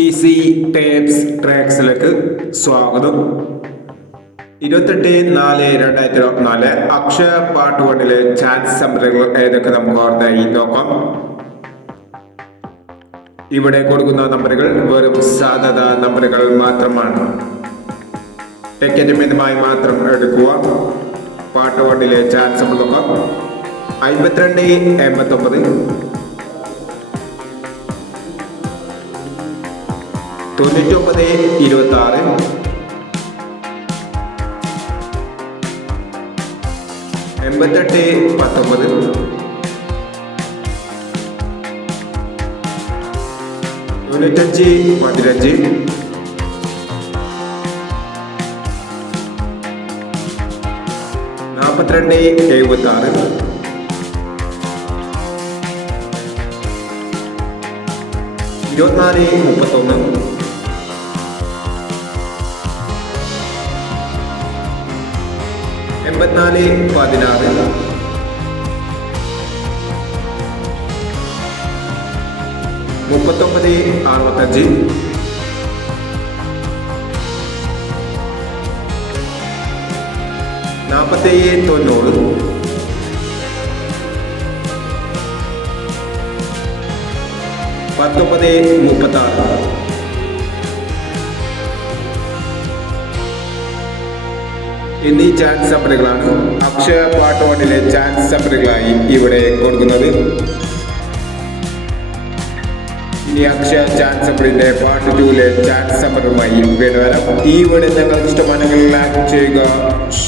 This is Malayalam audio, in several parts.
ഈസി ടേപ്സ് ട്രാക്സിലേക്ക് സ്വാഗതം. ഇരുപത്തെട്ട് നാല് രണ്ടായിരത്തി ഇരുപത്തിനാല് അക്ഷയ പാർട്ട് വണ്ണിലെ ചാൻസ് സംരംഭങ്ങൾ ഏതൊക്കെ നമുക്ക് ഓർത്തായി നോക്കാം. ഇവിടെ കൊടുക്കുന്ന നമ്പറുകൾ വെറും സാധ്യത നമ്പറുകൾ മാത്രമാണ്. ടിക്കറ്റ് മിതമായി മാത്രം എടുക്കുക. പാർട്ട് വണ്ണിലെ ചാൻസ് നോക്കാം. അമ്പത്തിരണ്ട് എൺപത്തൊമ്പത്. തൊണ്ണൂറ്റൊമ്പത് ഇരുപത്തി ആറ് എൺപത്തെട്ട് പത്തൊമ്പത്. തൊണ്ണൂറ്റഞ്ച് പതിനഞ്ച്. നാൽപ്പത്തിരണ്ട് എഴുപത്തി ആറ് ഇരുപത്തിനാല് മുപ്പത്തൊന്ന്. എൺപത്തിനാല് പതിനാറ്. മുപ്പത്തൊമ്പത് അറുപത്തഞ്ച്. നാൽപ്പത്തേഴ് തൊണ്ണൂറ്. പത്തൊമ്പത് മുപ്പത്താറ്. എന്നീ ചാൻസ് നമ്പറുകളാണ് അക്ഷയ പാർട്ട് വണ്ണിലെ ചാൻസ് നമ്പറുകളായി ഇവിടെ കൊടുക്കുന്നത്. ഇനി അക്ഷയ ചാൻസ് നമ്പറിന്റെ പാർട്ട് ടൂവിലെ ചാൻസ് നമ്പറുമായി വീണ്ടും വരാം. ഈ വീഡിയോ നിങ്ങൾക്ക് ഇഷ്ടമാണെങ്കിൽ ലൈക്ക് ചെയ്യുക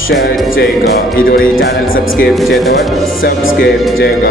ഷെയർ ചെയ്യുക. ഇതുവരെ ഈ ചാനൽ സബ്സ്ക്രൈബ് ചെയ്തവർ സബ്സ്ക്രൈബ് ചെയ്യുക.